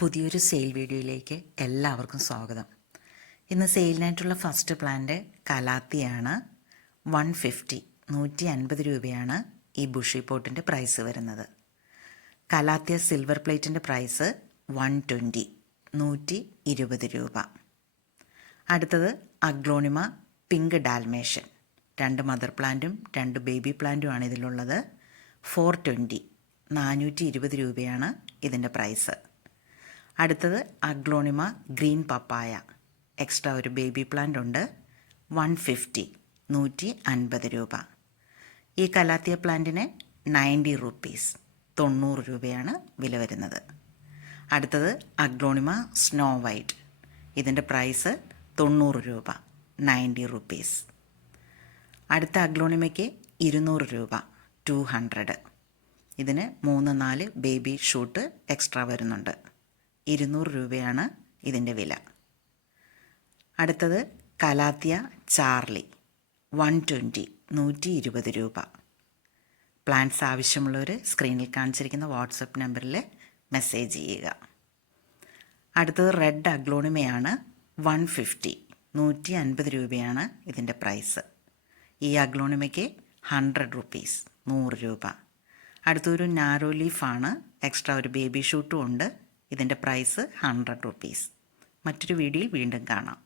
പുതിയൊരു സെയിൽ വീഡിയോയിലേക്ക് എല്ലാവർക്കും സ്വാഗതം. ഇന്ന് സെയിലിനായിട്ടുള്ള ഫസ്റ്റ് പ്ലാന്റ് കലാത്തിയാണ്. 150 രൂപയാണ് ഈ ബുഷി പോട്ടിൻ്റെ പ്രൈസ് വരുന്നത്. കലാത്തിയ സിൽവർ പ്ലേറ്റിൻ്റെ പ്രൈസ് 120 രൂപ. അടുത്തത് അഗ്ലോണിമ പിങ്ക് ഡാൽമേഷൻ. 2 മദർ പ്ലാന്റും 2 ബേബി പ്ലാന്റുമാണ് ഇതിലുള്ളത്. 420 രൂപയാണ് ഇതിൻ്റെ പ്രൈസ്. അടുത്തത് അഗ്ലോണിമ ഗ്രീൻ പപ്പായ. എക്സ്ട്രാ ഒരു ബേബി പ്ലാന്റ് ഉണ്ട്. 150 രൂപ. ഈ കലാത്തിയ പ്ലാന്റിന് 90 രൂപയാണ് വില വരുന്നത്. അടുത്തത് അഗ്ലോണിമ സ്നോ വൈറ്റ്. ഇതിൻ്റെ പ്രൈസ് 90 രൂപ, 90 അടുത്ത അഗ്ലോണിമയ്ക്ക് 200 രൂപ, 200. ഇതിന് 3-4 ബേബി ഷൂട്ട് എക്സ്ട്രാ വരുന്നുണ്ട്. 200 രൂപയാണ് ഇതിൻ്റെ വില. അടുത്തത് കലാത്തിയ ചാർലി 120 രൂപ. പ്ലാന്റ്സ് ആവശ്യമുള്ളവർ സ്ക്രീനിൽ കാണിച്ചിരിക്കുന്ന വാട്സപ്പ് നമ്പറിൽ മെസ്സേജ് ചെയ്യുക. അടുത്തത് റെഡ് അഗ്ലോണിമയാണ്. 150 രൂപയാണ് ഇതിൻ്റെ പ്രൈസ്. ഈ അഗ്ലോണിമയ്ക്ക് 100 രൂപ. അടുത്തൊരു നാരോ ലീഫാണ്. എക്സ്ട്രാ ഒരു ബേബി ഷൂട്ടും ഉണ്ട്. ഇതിൻ്റെ പ്രൈസ് 100 മറ്റൊരു വീഡിയോയിൽ വീണ്ടും കാണാം.